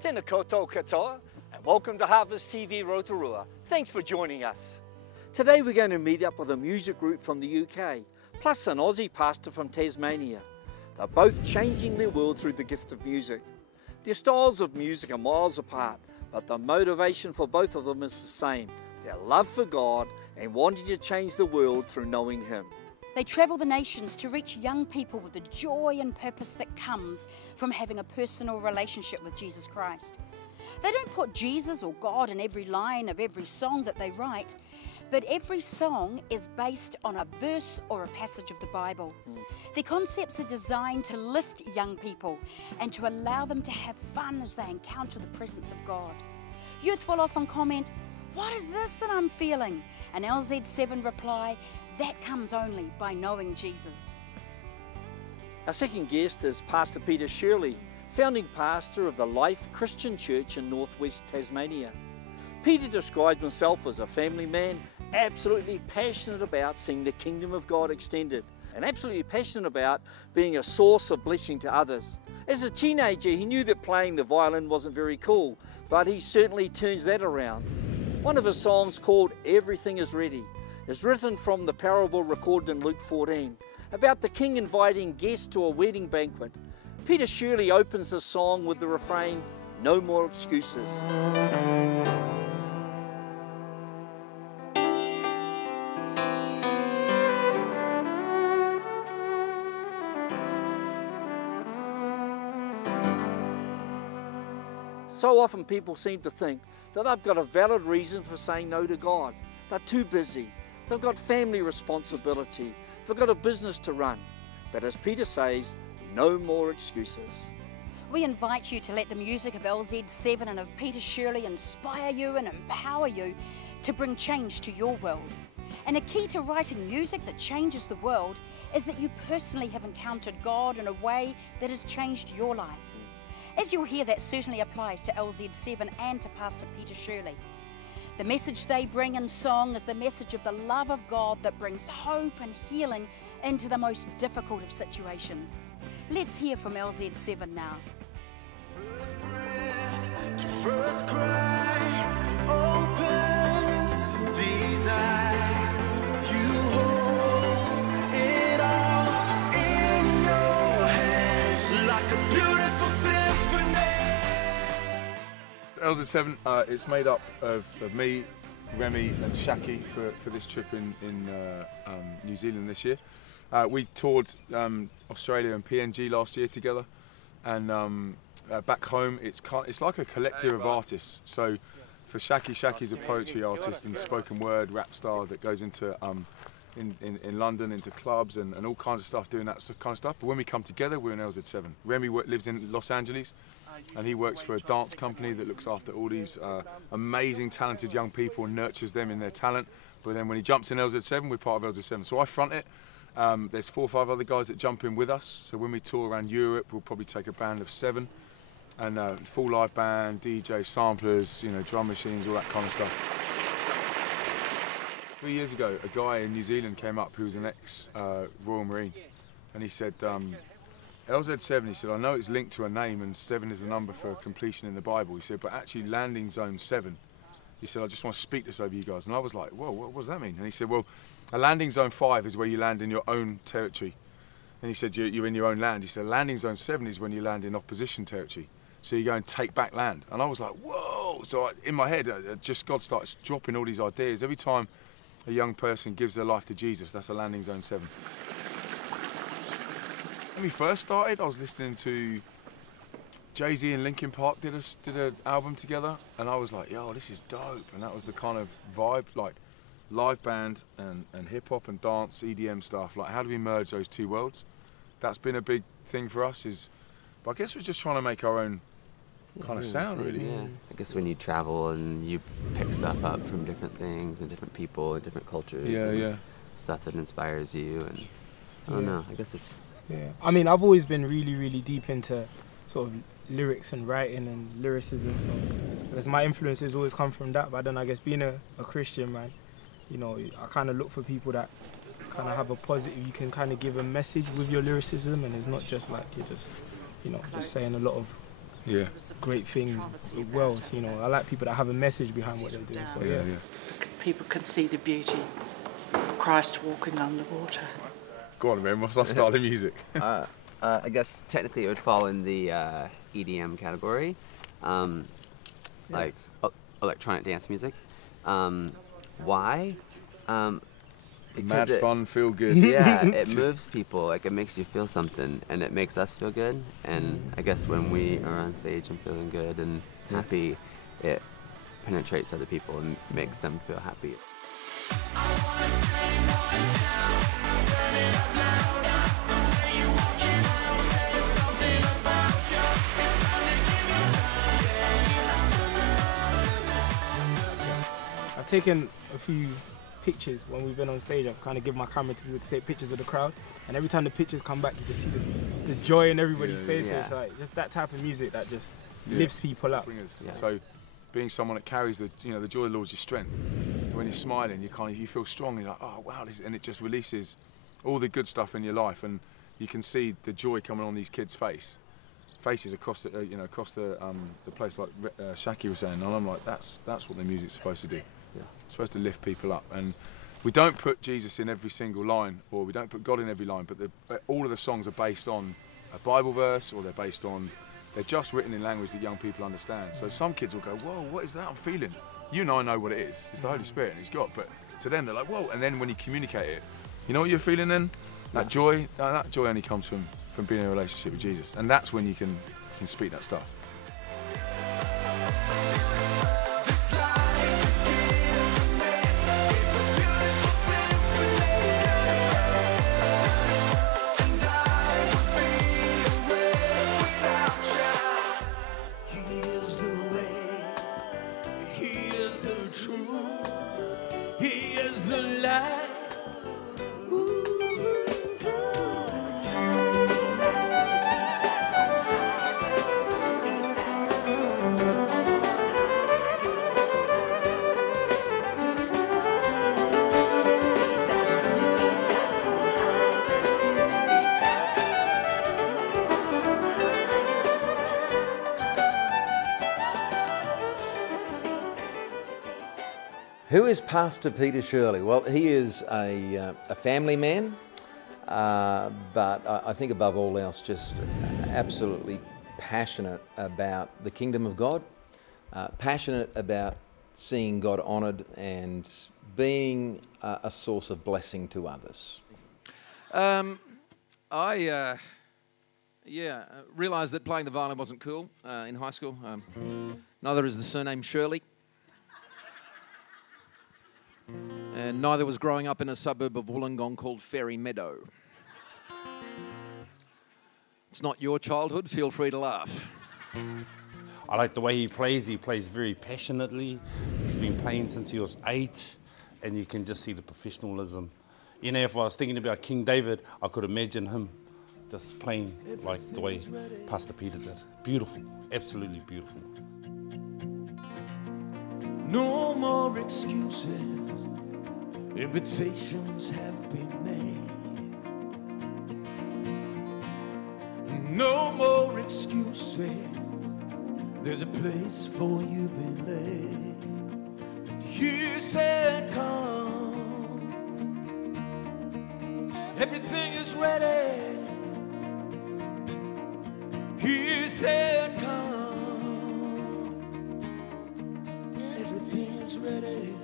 Tēnā koutou katoa, and welcome to Harvest TV Rotorua. Thanks for joining us. Today we're going to meet up with a music group from the UK, plus an Aussie pastor from Tasmania. They're both changing their world through the gift of music. Their styles of music are miles apart, but the motivation for both of them is the same: their love for God and wanting to change the world through knowing Him. They travel the nations to reach young people with the joy and purpose that comes from having a personal relationship with Jesus Christ. They don't put Jesus or God in every line of every song that they write, but every song is based on a verse or a passage of the Bible. Their concepts are designed to lift young people and to allow them to have fun as they encounter the presence of God. Youth will often comment, "What is this that I'm feeling?" And LZ7 reply, "That comes only by knowing Jesus." Our second guest is Pastor Peter Shurley, founding pastor of the Life Christian Church in northwest Tasmania. Peter describes himself as a family man, absolutely passionate about seeing the kingdom of God extended, and absolutely passionate about being a source of blessing to others. As a teenager, he knew that playing the violin wasn't very cool, but he certainly turns that around. One of his songs, called "Everything is Ready," is written from the parable recorded in Luke 14, about the king inviting guests to a wedding banquet. Peter Shurley opens the song with the refrain, "No more excuses." So often people seem to think that they've got a valid reason for saying no to God. They're too busy. They've got family responsibility. They've got a business to run. But as Peter says, no more excuses. We invite you to let the music of LZ7 and of Peter Shurley inspire you and empower you to bring change to your world. And a key to writing music that changes the world is that you personally have encountered God in a way that has changed your life. As you'll hear, that certainly applies to LZ7 and to Pastor Peter Shurley. The message they bring in song is the message of the love of God that brings hope and healing into the most difficult of situations. Let's hear from LZ7 now. First breath to first cry, opened these eyes. You hold it all in your hands like a beautiful symphony. LZ7, it's made up of me, Remy and Shaki for this trip in New Zealand this year. We toured Australia and PNG last year together, and back home it's like a collective of artists. So for Shaki's a poetry artist and spoken word rap star that goes into in London into clubs and all kinds of stuff, doing that kind of stuff. But when we come together, we're in LZ7. Remy lives in Los Angeles, and he works for a dance company that looks after all these amazing, talented young people and nurtures them in their talent. But then when he jumps in LZ7, we're part of LZ7. So I front it. There's 4 or 5 other guys that jump in with us. So when we tour around Europe, we'll probably take a band of 7, and full live band, DJ, samplers, drum machines, all that kind of stuff. 3 years ago, a guy in New Zealand came up who was an ex-Royal Marine, and he said, LZ7, he said, I know it's linked to a name and 7 is the number for completion in the Bible. He said, but actually landing zone 7. He said, I just want to speak this over you guys. And I was like, whoa, what does that mean? And he said, well, a landing zone 5 is where you land in your own territory. And he said, you're in your own land. He said, landing zone 7 is when you land in opposition territory. So you go and take back land. And I was like, whoa. So in my head, God starts dropping all these ideas. Every time a young person gives their life to Jesus, that's a landing zone 7. When we first started, I was listening to Jay-Z and Linkin Park did an album together, and I was like, yo, this is dope. And that was the kind of vibe, like live band and hip-hop and dance, EDM stuff. Like, how do we merge those two worlds? That's been a big thing for us. But I guess we're just trying to make our own kind of sound, really. Yeah, I guess when you travel and you pick stuff up from different things and different people and different cultures, and stuff that inspires you, and I don't know, I guess it's... Yeah, I mean, I've always been really, really deep into sort of lyrics and writing and lyricism, so I guess my influences always come from that. But then I guess being a Christian, man, I kind of look for people that kind of have a positive, you can kind of give a message with your lyricism, and it's not just like you're just, just saying a lot of great things well. So, you know, I like people that have a message behind what they're doing. So yeah. People can see the beauty of Christ walking on the water. Go on, man. What's our style of music? I guess technically it would fall in the EDM category, like electronic dance music. Why? Mad fun, feel good. Yeah, it moves people. Like, it makes you feel something, and it makes us feel good. And I guess when we are on stage and feeling good and happy, it penetrates other people and makes them feel happy. I've taken a few pictures when we've been on stage. I've kind of given my camera to people to take pictures of the crowd, and every time the pictures come back, you just see the joy in everybody's faces. Yeah. So, like, just that type of music that just lifts people up. So, being someone that carries the the joy of the Lord is your strength. When you're smiling, you feel strong. And you're like, oh wow, and it just releases all the good stuff in your life, and you can see the joy coming on these kids' faces across the across the place, like Shaki was saying. And I'm like, that's what the music's supposed to do. It's supposed to lift people up, and we don't put Jesus in every single line, or we don't put God in every line, but all of the songs are based on a Bible verse, or they're just written in language that young people understand. So some kids will go, whoa, what is that I'm feeling? You and I know what it is. It's the Holy Spirit and it's God, but to them they're like, whoa, and then when you communicate it, you know what you're feeling then? That joy only comes from being in a relationship with Jesus, and that's when you can speak that stuff. Who is Pastor Peter Shurley? Well, he is a family man, but I think above all else just absolutely passionate about the kingdom of God, passionate about seeing God honoured and being a source of blessing to others. I realised that playing the violin wasn't cool in high school. Neither is the surname Shurley. And neither was growing up in a suburb of Wollongong called Fairy Meadow. It's not your childhood, feel free to laugh. I like the way he plays very passionately. He's been playing since he was 8, and you can just see the professionalism. You know, if I was thinking about King David, I could imagine him just playing like the way Pastor Peter did. Beautiful, absolutely beautiful. No more excuses, invitations have been made. No more excuses, there's a place for you been laid. And you said come, everything is ready. You said come, ready.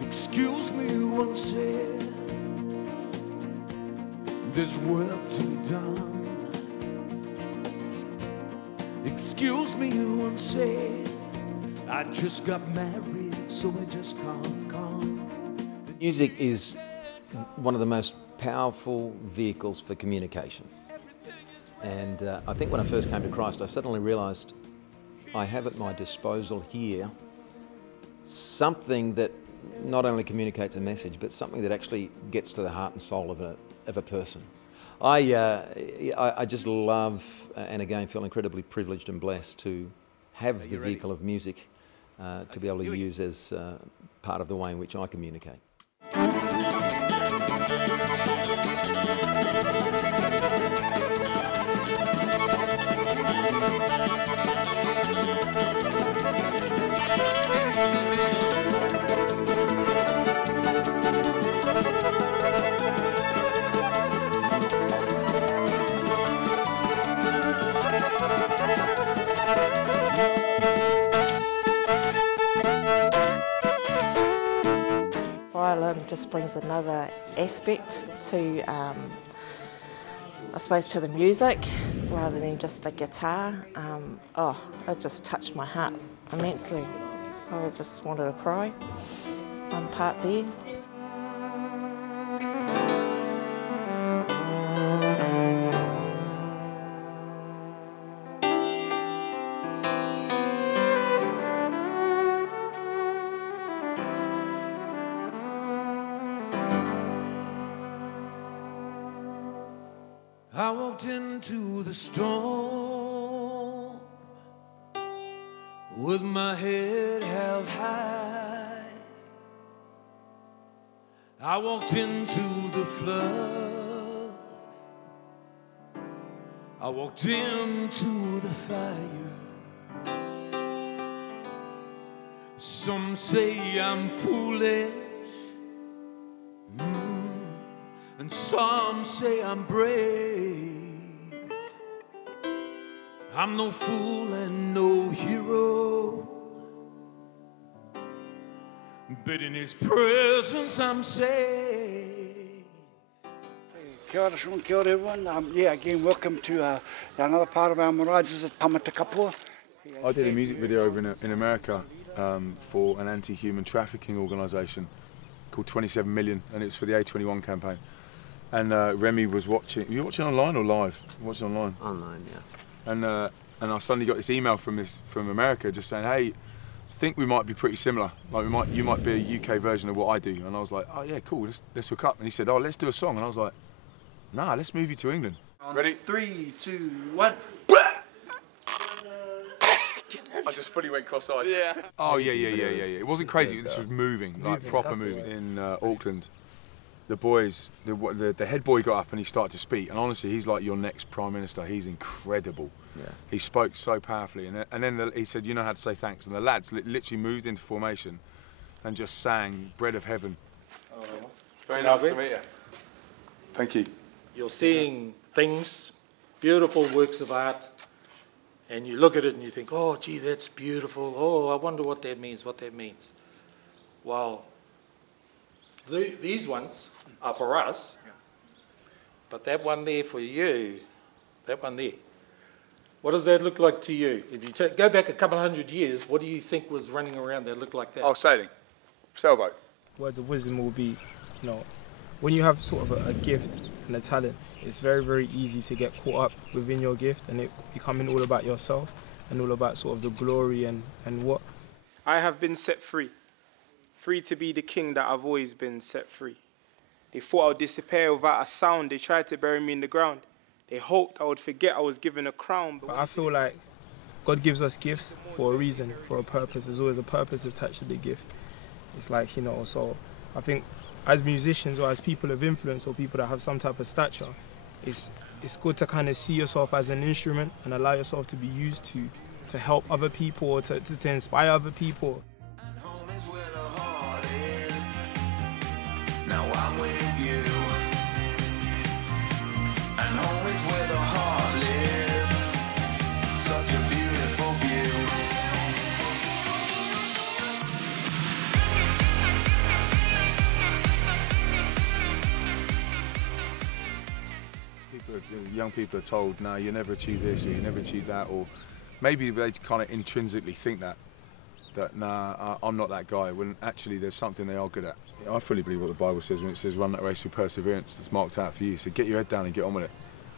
Excuse me, one said, there's work to be done. Excuse me, one said, I just got married, so I just can't come. Music is one of the most powerful vehicles for communication. And I think when I first came to Christ, I suddenly realised I have at my disposal here something that not only communicates a message, but something that actually gets to the heart and soul of a person. I just love, and again feel incredibly privileged and blessed to have the vehicle of music to be able to use as part of the way in which I communicate. just brings another aspect to, I suppose, to the music rather than just the guitar. It just touched my heart immensely. I just wanted to cry. One part there. I walked into the storm with my head held high. I walked into the flood. I walked into the fire. Some say I'm foolish, and some say I'm brave. I'm no fool and no hero, but in His presence I'm safe. Kia ora, Sean. Kia ora, everyone. Again, welcome to another part of our marae. This is Tamata Kapua. I did a music video over in America for an anti-human trafficking organisation called 27 Million, and it's for the A21 campaign. And Remy was watching. Were you watching online or live? Watching online. Online, yeah. And I suddenly got this email from America just saying, "Hey, I think we might be pretty similar. Like you might be a UK version of what I do." And I was like, "Oh yeah, cool. Let's hook up." And he said, "Oh, let's do a song." And I was like, "Nah, let's move you to England." Ready? 3, 2, 1. I just fully went cross-eyed. Yeah. Oh yeah. It wasn't crazy. This was moving, like proper moving. In Auckland, the boys, the head boy got up and he started to speak. And honestly, he's like your next Prime Minister. He's incredible. Yeah. He spoke so powerfully. And then he said, "You know how to say thanks." And the lads literally moved into formation and just sang "Bread of Heaven." Oh, very nice to meet you. Thank you. You're seeing things, beautiful works of art, and you look at it and you think, "Oh, gee, that's beautiful. Oh, I wonder what that means, Well, these ones are for us, but that one there for you, that one there, what does that look like to you? If you go back a couple hundred years, what do you think was running around that looked like that? Oh, sailing. Sailboat. Words of wisdom will be, when you have sort of a gift and a talent, it's very, very easy to get caught up within your gift and it becoming all about yourself and all about sort of the glory and what. I have been set free. Free to be the king that I've always been, set free. They thought I would disappear without a sound. They tried to bury me in the ground. They hoped I would forget I was given a crown. But I feel like God gives us gifts for a reason, for a purpose. There's always a purpose attached to the gift. It's like, so I think as musicians or as people of influence or people that have some type of stature, it's good to kind of see yourself as an instrument and allow yourself to be used to help other people or to inspire other people. Now I'm with you, and home is where the heart lives. Such a beautiful view. Young people are told, "No, you never achieve this or you never achieve that," or maybe they kind of intrinsically think that nah, I'm not that guy, when actually there's something they are good at. I fully believe what the Bible says when it says run that race with perseverance that's marked out for you. So get your head down and get on with it.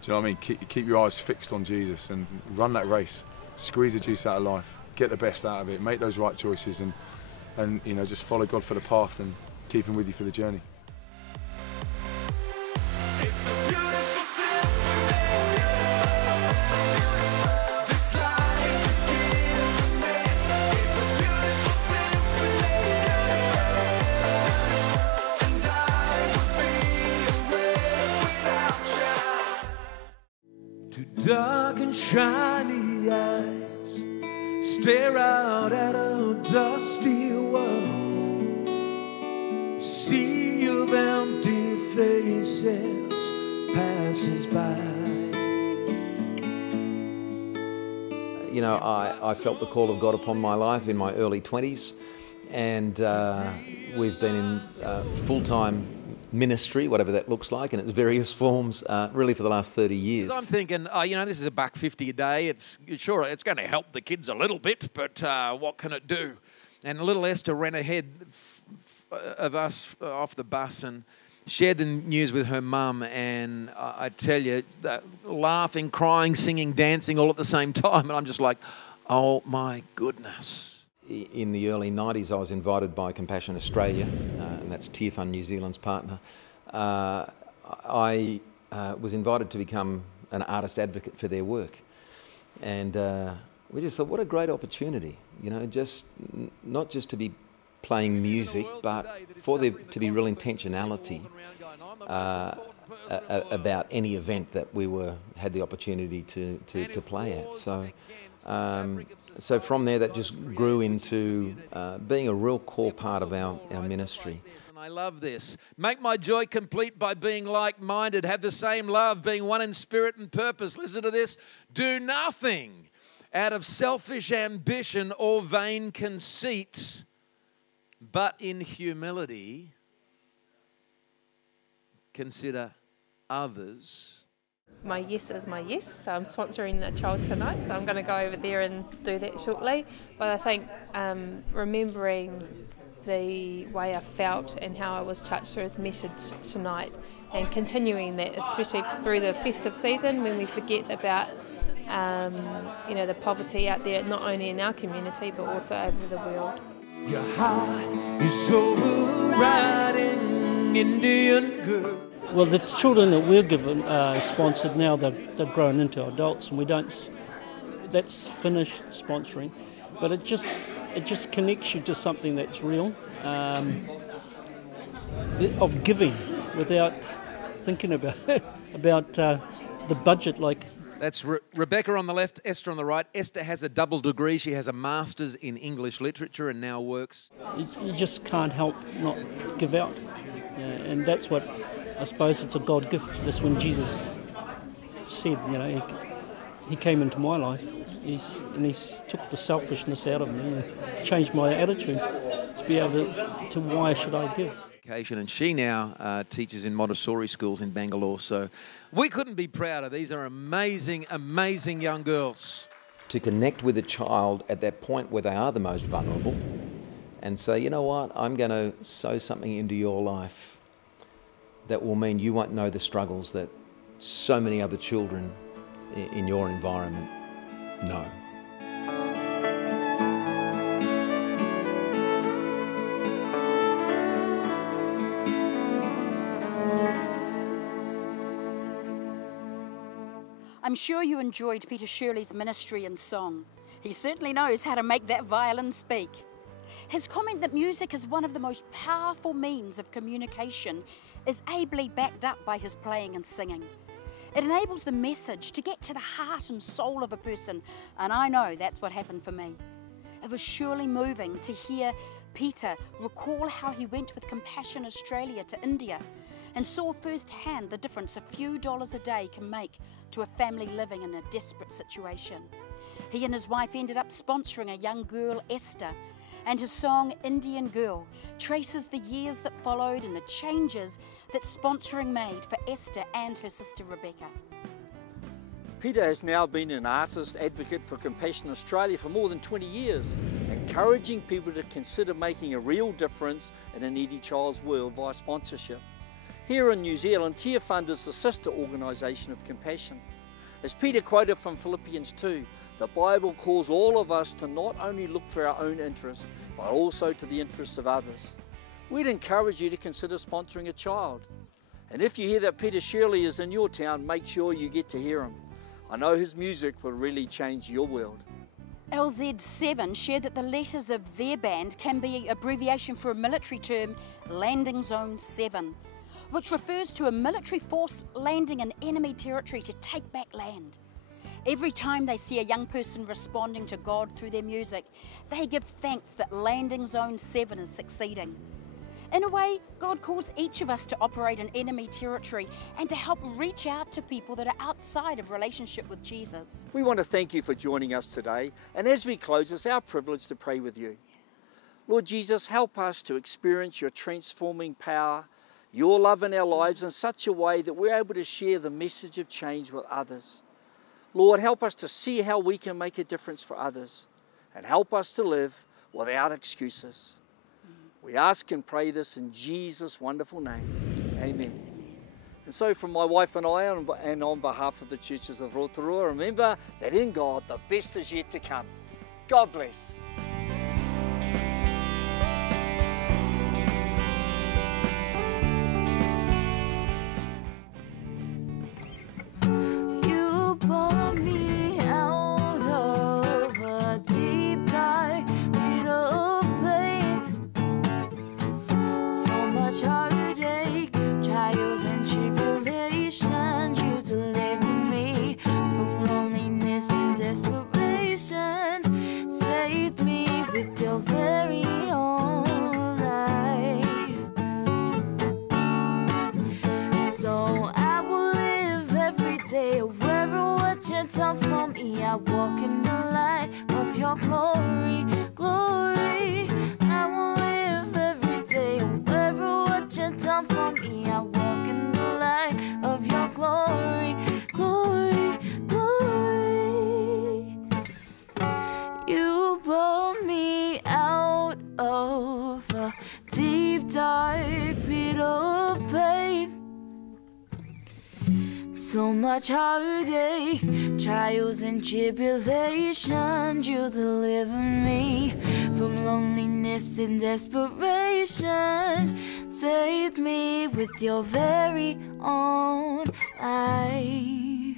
Do you know what I mean? Keep your eyes fixed on Jesus and run that race. Squeeze the juice out of life. Get the best out of it. Make those right choices and just follow God for the path and keep Him with you for the journey. Dark and shiny eyes stare out at a dusty world. Sea of empty faces passes by. I felt the call of God upon my life in my early 20s, and we've been in full-time ministry, whatever that looks like, in its various forms, really for the last 30 years. I'm thinking, you know, this is $1.50 a day. It's going to help the kids a little bit, but what can it do? And little Esther ran ahead of us off the bus and shared the news with her mum, and I tell you, laughing, crying, singing, dancing all at the same time, and I'm just like, oh my goodness. In the early 90s, I was invited by Compassion Australia, and that's Tear Fund New Zealand's partner. I was invited to become an artist advocate for their work. And we just thought, what a great opportunity, you know, not just to be playing music, but for there to be real intentionality about any event that we had the opportunity to play at. So from there, that just grew into being a real core part of our ministry. And I love this. Make my joy complete by being like-minded. Have the same love, being one in spirit and purpose. Listen to this. Do nothing out of selfish ambition or vain conceit, but in humility consider others. My yes is my yes, so I'm sponsoring a child tonight, so I'm going to go over there and do that shortly. But I think remembering the way I felt and how I was touched through his message tonight, and continuing that, especially through the festive season when we forget about you know, the poverty out there, not only in our community but also over the world. Your heart is overriding Indian girl. Well, the children that we're given sponsored now, they've grown into adults, and we don't. That's finished sponsoring, but it just connects you to something that's real, of giving without thinking about the budget. Like that's Rebecca on the left, Esther on the right. Esther has a double degree. She has a master's in English literature and now works. You just can't help not give out, and that's what. I suppose it's a God gift. That's when Jesus said, you know, he came into my life, he took the selfishness out of me and changed my attitude to be able to why should I give. And she now teaches in Montessori schools in Bangalore. So we couldn't be prouder. These are amazing, amazing young girls. To connect with a child at that point where they are the most vulnerable and say, you know what, I'm going to sow something into your life that will mean you won't know the struggles that so many other children in your environment know. I'm sure you enjoyed Peter Shurley's ministry and song. He certainly knows how to make that violin speak. His comment that music is one of the most powerful means of communication is ably backed up by his playing and singing. It enables the message to get to the heart and soul of a person, and I know that's what happened for me. It was surely moving to hear Peter recall how he went with Compassion Australia to India and saw firsthand the difference a few dollars a day can make to a family living in a desperate situation. He and his wife ended up sponsoring a young girl, Esther, and his song Indian Girl traces the years that followed and the changes that sponsoring made for Esther and her sister Rebecca. Peter has now been an artist advocate for Compassion Australia for more than 20 years, encouraging people to consider making a real difference in a needy child's world via sponsorship. Here in New Zealand, Tear Fund is the sister organisation of Compassion. As Peter quoted from Philippians 2, the Bible calls all of us to not only look for our own interests, but also to the interests of others. We'd encourage you to consider sponsoring a child. And if you hear that Peter Shurley is in your town, make sure you get to hear him. I know his music will really change your world. LZ7 shared that the letters of their band can be an abbreviation for a military term, Landing Zone 7, which refers to a military force landing in enemy territory to take back land. Every time they see a young person responding to God through their music, they give thanks that Landing Zone 7 is succeeding. In a way, God calls each of us to operate in enemy territory and to help reach out to people that are outside of relationship with Jesus. We want to thank you for joining us today, and as we close, it's our privilege to pray with you. Lord Jesus, help us to experience your transforming power, your love in our lives in such a way that we're able to share the message of change with others. Lord, help us to see how we can make a difference for others, and help us to live without excuses. We ask and pray this in Jesus' wonderful name. Amen. And so from my wife and I, and on behalf of the churches of Rotorua, remember that in God the best is yet to come. God bless. You brought me out of a deep dark pit of pain. So much heartache, trials and tribulations. You delivered me from loneliness and desperation. Saved me with your very own life. So I will live every day, wherever what you've done for me. I walk in the light of your glory, glory. I will live every day, wherever what you've done for me. I walk in the light of your glory, glory, glory. You brought me out of a deep dark pit of pain. So much heartache, trials and tribulations. You deliver me from loneliness and desperation. Saved me with your very own life.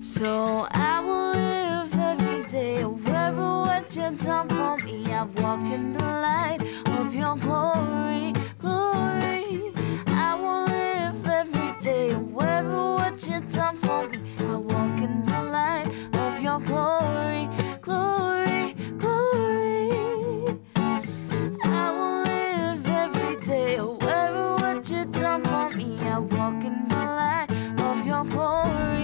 So I will live every day, wherever what you've done for me. I walk in the light of your glory, glory. I will live every day, wherever what you've done for me. I walk in the light of your glory, glory, glory. I will live every day, wherever what you've done for me. I walk in the light of your glory.